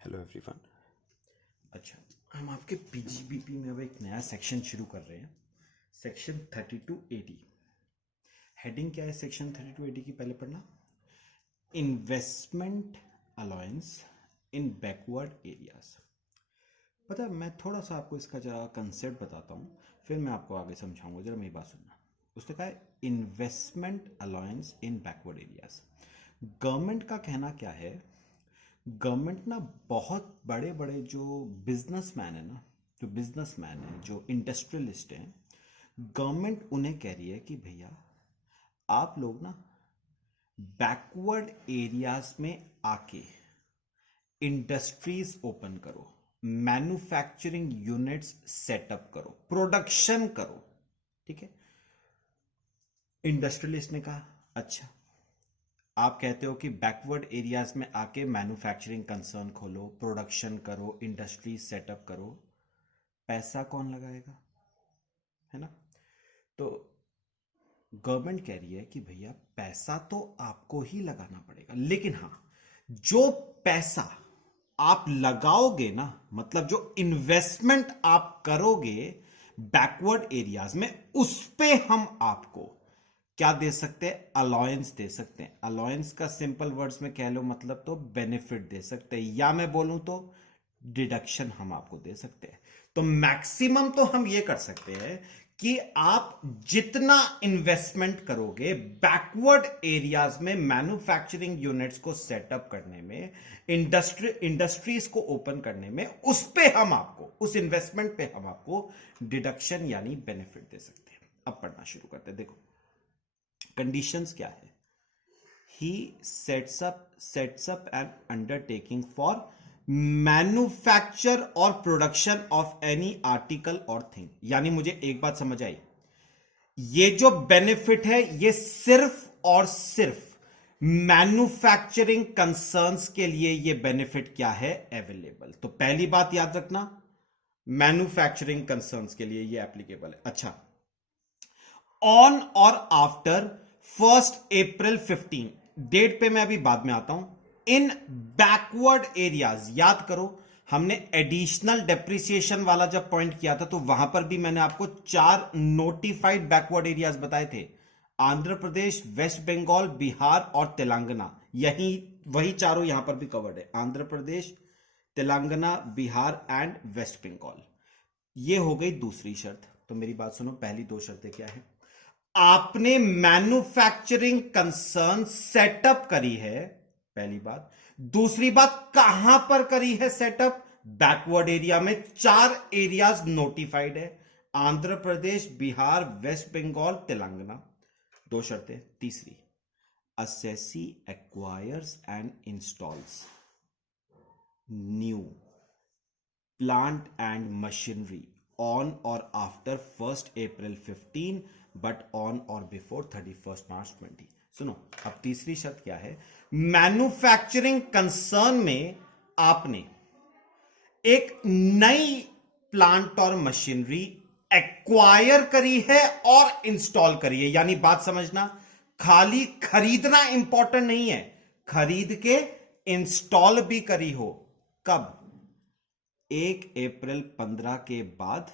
Hello everyone. अच्छा, हम आपके पीजीबीपी में अब एक नया सेक्शन शुरू कर रहे हैं, सेक्शन 3280। हेडिंग क्या है सेक्शन 3280 की? पहले पढ़ना, इन्वेस्टमेंट अलाउंस इन बैकवर्ड एरियाज। पता है, मैं थोड़ा सा आपको इसका जरा कंसेप्ट बताता हूँ, फिर मैं आपको आगे समझाऊंगा। जरा मेरी बात सुनना। उसने कहा है इन्वेस्टमेंट अलाउंस इन बैकवर्ड एरियाज। गवर्नमेंट का कहना क्या है, गवर्नमेंट ना बहुत बड़े बड़े जो बिजनेसमैन है ना, जो इंडस्ट्रियलिस्ट हैं, गवर्नमेंट उन्हें कह रही है कि भैया आप लोग ना बैकवर्ड एरियाज में आके इंडस्ट्रीज ओपन करो, मैन्युफैक्चरिंग यूनिट्स सेटअप करो, प्रोडक्शन करो। ठीक है, इंडस्ट्रियलिस्ट ने कहा अच्छा, आप कहते हो कि बैकवर्ड एरियाज में आके मैन्युफैक्चरिंग कंसर्न खोलो, प्रोडक्शन करो, इंडस्ट्री सेटअप करो, पैसा कौन लगाएगा? है ना? तो गवर्नमेंट कह रही है कि भैया पैसा तो आपको ही लगाना पड़ेगा, लेकिन हां, जो पैसा आप लगाओगे ना, मतलब जो इन्वेस्टमेंट आप करोगे बैकवर्ड एरियाज में, उस पे हम आपको क्या दे सकते हैं? अलाउंस दे सकते हैं। अलाउंस का सिंपल वर्ड्स में कह लो मतलब तो बेनिफिट दे सकते हैं, या मैं बोलूं तो डिडक्शन हम आपको दे सकते हैं। तो मैक्सिमम तो हम ये कर सकते हैं कि आप जितना इन्वेस्टमेंट करोगे बैकवर्ड एरियाज में मैन्युफैक्चरिंग यूनिट्स को सेटअप करने में, इंडस्ट्रीज को ओपन करने में, उस पे हम आपको, उस इन्वेस्टमेंट पे हम आपको डिडक्शन यानी बेनिफिट दे सकते हैं। अब पढ़ना शुरू करते हैं। देखो कंडीशंस क्या है। He sets up an undertaking for manufacture और प्रोडक्शन ऑफ एनी आर्टिकल और थिंग। यानी मुझे एक बात समझ आई, ये जो बेनिफिट है ये सिर्फ और सिर्फ मैन्युफैक्चरिंग कंसर्न्स के लिए ये बेनिफिट क्या है? अवेलेबल। तो पहली बात याद रखना, मैन्युफैक्चरिंग कंसर्न्स के लिए ये एप्लीकेबल है। अच्छा, ऑन और आफ्टर 1 अप्रैल 15, डेट पे मैं अभी बाद में आता हूं। इन बैकवर्ड एरियाज, याद करो हमने एडिशनल डेप्रिसिएशन वाला जब पॉइंट किया था तो वहां पर भी मैंने आपको 4 नोटिफाइड बैकवर्ड एरियाज बताए थे, आंध्र प्रदेश, वेस्ट बंगाल, बिहार और तेलंगाना। यही वही चारों यहां पर भी कवर्ड है, आंध्र प्रदेश, तेलंगाना, बिहार एंड वेस्ट बंगाल। ये हो गई दूसरी शर्त। तो मेरी बात सुनो, पहली दो शर्तें क्या है? आपने मैन्युफैक्चरिंग कंसर्न सेटअप करी है, पहली बात। दूसरी बात, कहां पर करी है सेटअप? बैकवर्ड एरिया में। 4 एरियाज नोटिफाइड है, आंध्र प्रदेश, बिहार, वेस्ट बंगाल, तेलंगाना। दो शर्तें। तीसरी, assessee acquires and installs new plant and machinery on or after 1 April 15 but on or before 31 March 20। सुनो, अब तीसरी शर्त क्या है? मैन्युफैक्चरिंग कंसर्न में आपने एक नई प्लांट और मशीनरी एक्वायर करी है और इंस्टॉल करी है। यानी बात समझना, खाली खरीदना इंपॉर्टेंट नहीं है, खरीद के इंस्टॉल भी करी हो। कब? 1 अप्रैल 15 के बाद,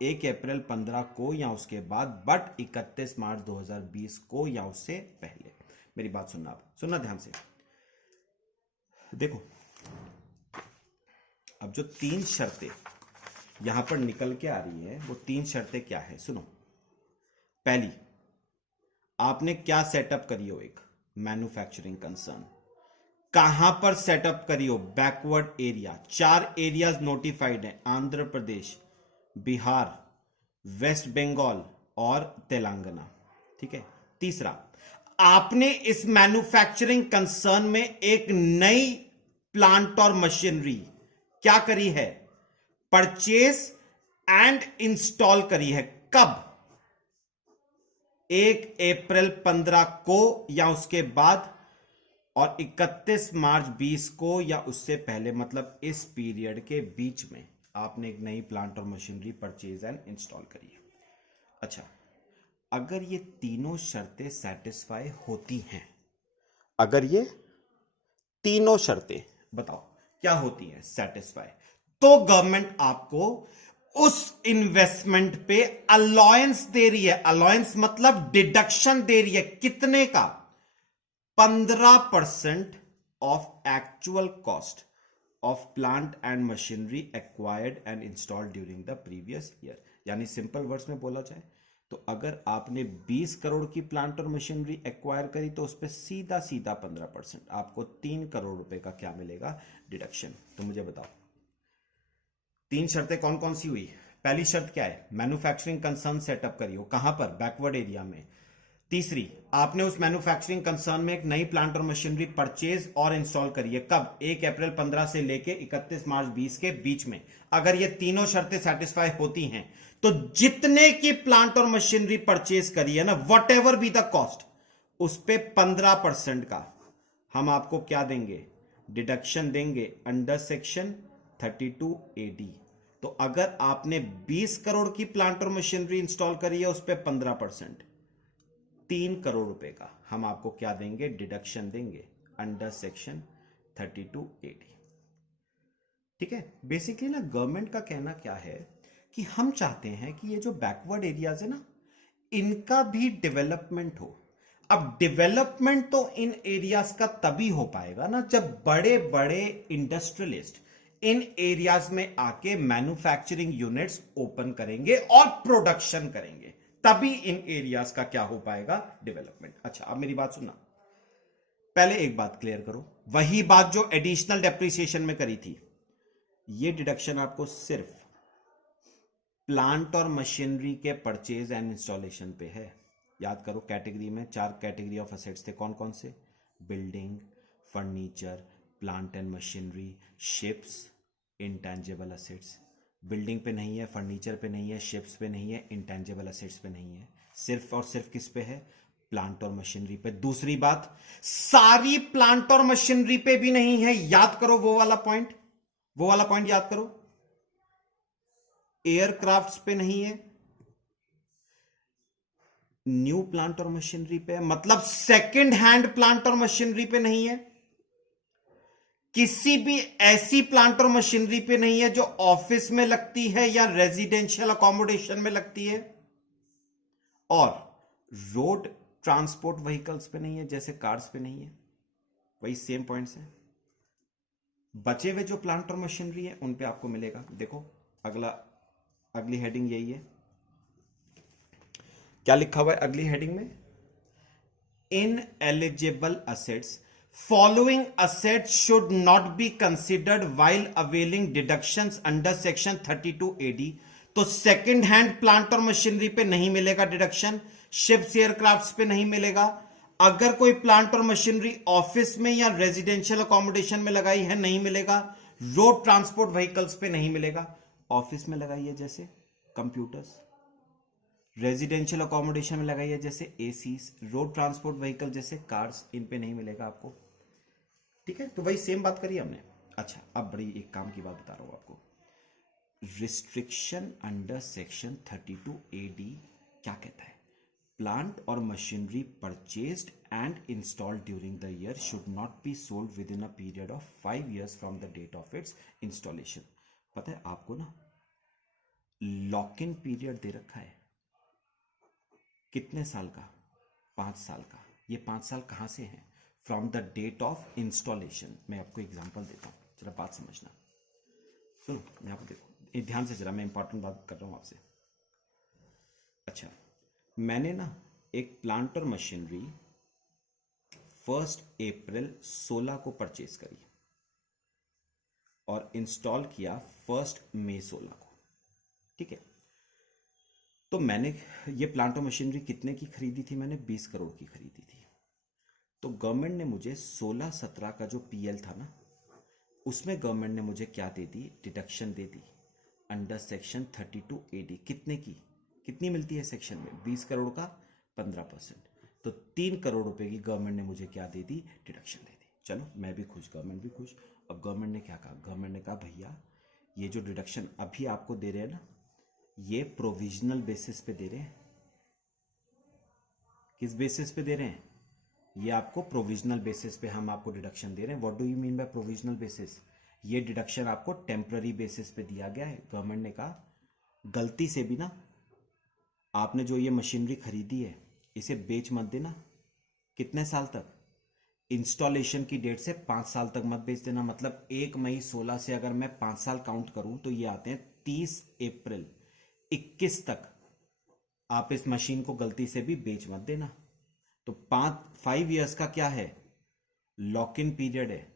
1 अप्रैल 15 को या उसके बाद, बट 31 मार्च 2020 को या उससे पहले। मेरी बात सुनना, आप सुनना ध्यान से। देखो, अब जो 3 शर्तें यहां पर निकल के आ रही है, वो 3 शर्तें क्या है? सुनो, पहली, आपने क्या सेटअप करी हो? एक मैन्युफैक्चरिंग कंसर्न। कहां पर सेटअप करी हो? Backward area. 4 एरियाज नोटिफाइड है, आंध्र प्रदेश, बिहार, वेस्ट बंगाल और तेलंगाना। ठीक है। तीसरा, आपने इस मैन्युफैक्चरिंग कंसर्न में एक नई प्लांट और मशीनरी क्या करी है? परचेज एंड इंस्टॉल करी है। कब? 1 अप्रैल 15 को या उसके बाद, और 31 मार्च 20 को या उससे पहले, मतलब इस पीरियड के बीच में आपने एक नई प्लांट और मशीनरी परचेज एंड इंस्टॉल करी है। अच्छा, अगर ये तीनों शर्तें सेटिस्फाई होती हैं, अगर ये तीनों शर्तें, बताओ क्या होती है, सेटिस्फाई। तो गवर्नमेंट आपको उस इन्वेस्टमेंट पे अलाउंस दे रही है। अलाउंस मतलब डिडक्शन दे रही है, कितने का, 15% of actual cost of plant and machinery acquired and installed during the previous year. यानी सिंपल वर्ड्स में बोला जाए तो अगर आपने 20 करोड़ की प्लांट और मशीनरी एक्वायर करी तो उस पर सीधा सीधा 15% आपको 3 करोड़ रुपए का क्या मिलेगा, डिडक्शन। तो मुझे बताओ 3 शर्तें कौन कौन सी हुई। पहली शर्त क्या है, मैन्युफैक्चरिंग कंसर्न सेटअप करियो, कहां पर, बैकवर्ड एरिया में। तीसरी, आपने उस मैन्युफैक्चरिंग कंसर्न में एक नई प्लांट और मशीनरी परचेज और इंस्टॉल करी है, कब, 1 अप्रैल 15 से लेके 31 मार्च 20 के बीच में। अगर ये तीनों शर्तें सेटिस्फाई होती हैं तो जितने की प्लांट और मशीनरी परचेज करी है ना, what ever be the cost, उस पे 15% का हम आपको क्या देंगे, डिडक्शन देंगे अंडर सेक्शन 32AD। तो अगर आपने 20 करोड़ की प्लांट और मशीनरी इंस्टॉल करी है उस पे 15%, 3 करोड़ रुपए का हम आपको क्या देंगे, डिडक्शन देंगे अंडर सेक्शन 32AD। ठीक है। बेसिकली ना गवर्नमेंट का कहना क्या है कि हम चाहते हैं कि ये जो बैकवर्ड एरियाज है ना, इनका भी डेवलपमेंट हो। अब डेवलपमेंट तो इन एरियाज का तभी हो पाएगा ना जब बड़े बड़े इंडस्ट्रियलिस्ट इन एरियाज में आके मैन्युफैक्चरिंग यूनिट्स ओपन करेंगे और प्रोडक्शन करेंगे, तभी इन एरियाज का क्या हो पाएगा, डेवलपमेंट। अच्छा अब मेरी बात सुनना, पहले एक बात क्लियर करो, वही बात जो एडिशनल डेप्रिसिएशन में करी थी, ये डिडक्शन आपको सिर्फ प्लांट और मशीनरी के परचेज एंड इंस्टॉलेशन पे है। याद करो कैटेगरी में 4 कैटेगरी ऑफ असेट्स थे, कौन कौन से, building, furniture, plant and machinery, ships, intangible assets. Building पे नहीं है, फर्नीचर पे नहीं है, शिप्स पे नहीं है, इंटेंजिबल असेट्स पे नहीं है, सिर्फ और सिर्फ किस पे है, प्लांट और मशीनरी पे। दूसरी बात, सारी प्लांट और मशीनरी पे भी नहीं है, याद करो वो वाला पॉइंट, वो वाला पॉइंट याद करो, एयरक्राफ्ट्स पे नहीं है, न्यू प्लांट और मशीनरी पे, मतलब सेकंड हैंड प्लांट और मशीनरी पे नहीं है, किसी भी ऐसी प्लांट और मशीनरी पे नहीं है जो ऑफिस में लगती है या रेजिडेंशियल अकोमोडेशन में लगती है, और रोड ट्रांसपोर्ट व्हीकल्स पे नहीं है, जैसे कार्स पे नहीं है। वही सेम पॉइंट्स है। बचे हुए जो प्लांट और मशीनरी है उन पे आपको मिलेगा। देखो अगली हेडिंग यही है, क्या लिखा हुआ है अगली हेडिंग में, in eligible assets, following assets should not be considered while availing deductions under section 32AD। तो सेकंड हैंड प्लांट और मशीनरी पे नहीं मिलेगा डिडक्शन, शिप्स एयरक्राफ्ट्स पे नहीं मिलेगा। अगर कोई प्लांट और मशीनरी ऑफिस में या रेजिडेंशियल अकोमोडेशन में लगाई है नहीं मिलेगा, रोड ट्रांसपोर्ट व्हीकल्स पे नहीं मिलेगा, ऑफिस में लगाई है जैसे कंप्यूटर्स, रेजिडेंशियल अकोमोडेशन में लगाई है जैसे एसीज, रोड ट्रांसपोर्ट व्हीकल जैसे कार्स, इन पे नहीं मिलेगा आपको। ठीक है, तो वही सेम बात करी हमने। अच्छा अब बड़ी एक काम की बात बता रहा हूं आपको, रिस्ट्रिक्शन अंडर सेक्शन 32AD क्या कहता है, प्लांट और machinery purchased and installed during the year should not be sold within a period of 5 years from the date of its installation. पता है आपको ना लॉक इन पीरियड दे रखा है, कितने साल का, 5 साल का। ये 5 साल कहां से है, from the date of installation. मैं आपको एग्जांपल देता हूं, जरा बात समझना। सुनो यहाँ पर देखो, ये ध्यान से, जरा मैं इंपॉर्टेंट बात कर रहा हूं आपसे। अच्छा मैंने ना एक प्लांट और मशीनरी 1 अप्रैल 16 को परचेज करी और इंस्टॉल किया 1 मई 16 को। ठीक है, तो मैंने ये प्लांट और मशीनरी कितने की खरीदी थी, मैंने 20 करोड़ की खरीदी थी। तो गवर्नमेंट ने मुझे 16-17 का जो पीएल था ना, उसमें गवर्नमेंट ने मुझे क्या दे दी, deduction they the under section 32AD। कितने की, कितनी मिलती है सेक्शन में, 20 करोड़ का 15%, तो 3 करोड़ रुपए की गवर्नमेंट ने मुझे क्या दे दी, डिडक्शन दे दी। चलो मैं भी खुश, गवर्नमेंट भी खुश। अब गवर्नमेंट ने क्या कहा, गवर्नमेंट ने कहा भैया ये जो डिडक्शन अभी आपको दे रहे हैं ना, ये प्रोविजनल बेसिस पे दे रहे हैं। किस बेसिस पे दे रहे हैं, ये आपको प्रोविजनल बेसिस पे हम आपको डिडक्शन दे रहे हैं। What do you mean by provisional basis, ये डिडक्शन आपको टेम्पररी बेसिस पे दिया गया है। गवर्नमेंट ने कहा गलती से भी ना आपने जो ये मशीनरी खरीदी है इसे बेच मत देना। कितने साल तक? इंस्टॉलेशन की डेट से 5 साल तक मत बेच देना। मतलब 1 मई 16 से अगर मैं 5 साल काउंट करूं तो ये आते हैं 30 अप्रैल 21 तक आप इस मशीन को गलती से भी बेच मत देना। तो 5 इयर्स का क्या है, लॉक इन पीरियड है।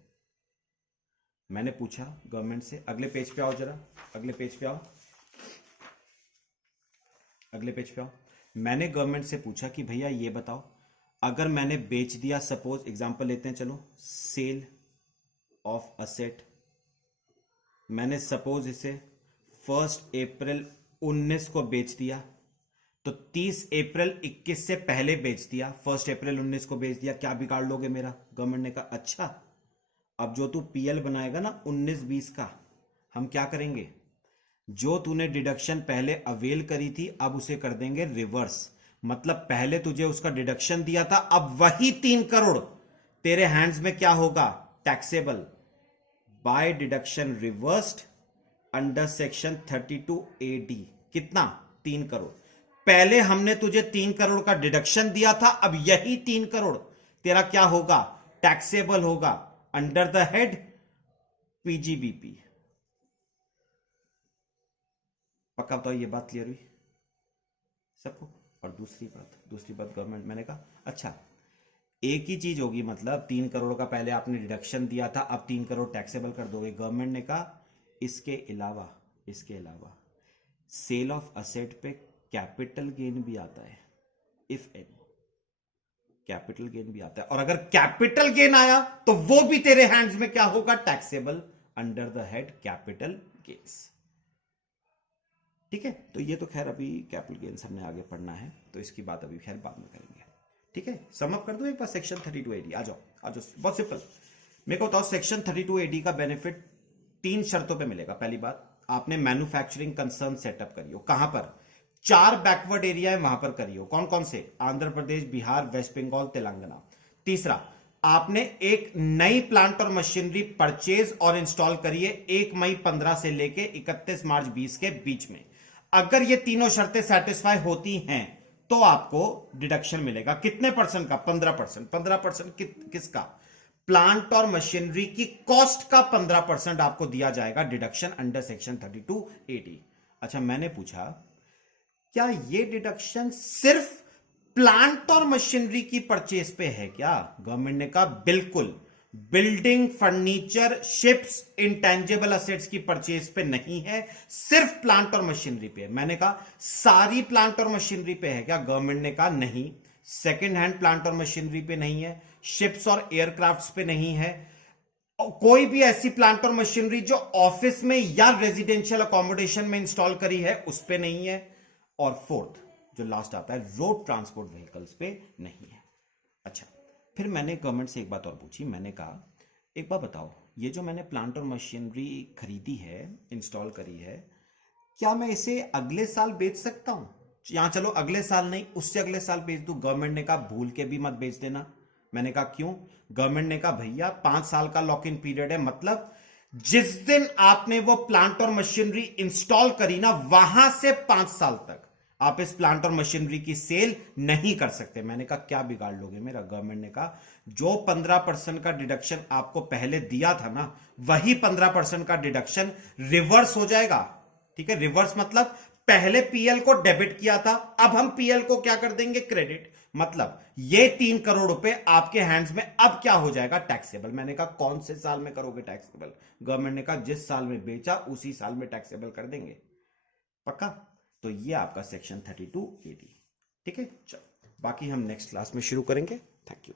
मैंने पूछा गवर्नमेंट से, अगले पेज पे आओ जरा, अगले पेज पे आओ, अगले पेज पे आओ। मैंने गवर्नमेंट से पूछा कि भैया ये बताओ, अगर मैंने बेच दिया, सपोज एग्जांपल लेते हैं, चलो सेल ऑफ असेट, मैंने सपोज इसे 1 अप्रैल 19 को बेच दिया, तो 30 अप्रैल 21 से पहले बेच दिया, 1 अप्रैल 19 को बेच दिया, क्या बिगाड़ लोगे मेरा? गवर्नमेंट ने कहा अच्छा, अब जो तू पीएल बनाएगा ना 19-20 का, हम क्या करेंगे, जो तूने डिडक्शन पहले अवेल करी थी अब उसे कर देंगे रिवर्स। मतलब पहले तुझे उसका डिडक्शन दिया था, अब वही 3 करोड़ तेरे हैंड्स में क्या होगा, taxable by deduction reversed under section 32AD। कितना? 3 करोड़। पहले हमने तुझे 3 करोड़ का डिडक्शन दिया था, अब यही 3 करोड़ तेरा क्या होगा, टैक्सेबल होगा अंडर द हेड पीजीबीपी। पक्का बताओ ये बात क्लियर हुई सबको? और दूसरी बात गवर्नमेंट, मैंने कहा अच्छा एक ही चीज होगी, मतलब 3 करोड़ का पहले आपने डिडक्शन दिया था, अब 3 करोड़ टैक्सेबल कर दोगे। गवर्नमेंट ने कहा इसके अलावा सेल ऑफ असेट पे कैपिटल गेन भी आता है, इफ एनी कैपिटल गेन भी आता है, और अगर कैपिटल गेन आया तो वो भी तेरे हैंड्स में क्या होगा, taxable under the head capital gains. ठीक है, तो ये तो खैर अभी कैपिटल गेन्स हमने आगे पढ़ना है, तो इसकी बात अभी खैर बाद में करेंगे। ठीक है, सम अप कर दो एक बार सेक्शन 32AD। आ जाओ, बहुत सिंपल। मेरे को बताओ सेक्शन 32AD का बेनिफिट 3 शर्तों पे मिलेगा। पहली बात, आपने मैन्युफैक्चरिंग कंसर्न सेटअप करी हो, कहां पर, 4 बैकवर्ड एरिया है वहां पर करी हो। कौन कौन से? आंध्र प्रदेश, बिहार, वेस्ट बंगाल, तेलंगाना। तीसरा, आपने एक नई प्लांट और मशीनरी परचेज और इंस्टॉल करी है 1 मई 15 से लेके 31 मार्च 20 के बीच में। अगर ये तीनों शर्तें सेटिस्फाई होती हैं तो आपको डिडक्शन मिलेगा। कितने परसेंट का? 15%। 15% किसका? प्लांट और मशीनरी की कॉस्ट का 15% आपको दिया जाएगा डिडक्शन अंडर सेक्शन 32AD। अच्छा, मैंने पूछा क्या ये डिडक्शन सिर्फ प्लांट और मशीनरी की परचेज पे है क्या? गवर्नमेंट ने कहा बिल्कुल, building, furniture, ships, intangible assets की परचेज पे नहीं है, सिर्फ प्लांट और मशीनरी पे है। मैंने कहा सारी प्लांट और मशीनरी पे है क्या? गवर्नमेंट ने कहा नहीं, सेकेंड हैंड प्लांट और मशीनरी पे नहीं है, शिप्स और एयरक्राफ्ट्स पे नहीं है, कोई भी ऐसी प्लांट और मशीनरी जो ऑफिस में या रेजिडेंशियल अकोमोडेशन में इंस्टॉल करी है उस पे नहीं है, और फोर्थ जो लास्ट आता है रोड ट्रांसपोर्ट व्हीकल्स पे नहीं है। अच्छा, फिर मैंने गवर्नमेंट से एक बात और पूछी। मैंने कहा एक बात बताओ, ये जो मैंने प्लांट और मशीनरी खरीदी है, इंस्टॉल करी है, क्या मैं इसे अगले साल बेच सकता हूं? यहां चलो अगले साल नहीं, उससे अगले साल बेच दूं। गवर्नमेंट ने कहा भूल के भी मत बेच देना। मैंने कहा क्यों? गवर्नमेंट ने कहा भैया 5 साल का लॉक इन पीरियड है, मतलब जिस दिन आपने वो प्लांट और मशीनरी इंस्टॉल करी ना, वहां से 5 साल तक आप इस प्लांट और मशीनरी की सेल नहीं कर सकते। मैंने कहा क्या बिगाड़ लोगे मेरा? गवर्नमेंट ने कहा जो 15% का डिडक्शन आपको पहले दिया था ना, वही 15% का डिडक्शन रिवर्स हो जाएगा। ठीक है, रिवर्स मतलब पहले पीएल को डेबिट किया था, अब हम पीएल को क्या कर देंगे, क्रेडिट। मतलब ये 3 करोड़ रुपए आपके हैंड्स में अब क्या हो जाएगा, टैक्सेबल। मैंने कहा कौन से साल में करोगे टैक्सेबल? गवर्नमेंट ने कहा जिस साल में बेचा उसी साल में टैक्सेबल कर देंगे। पक्का? तो ये आपका सेक्शन 32AD। ठीक है, चलो बाकी हम नेक्स्ट क्लास में शुरू करेंगे। Thank you.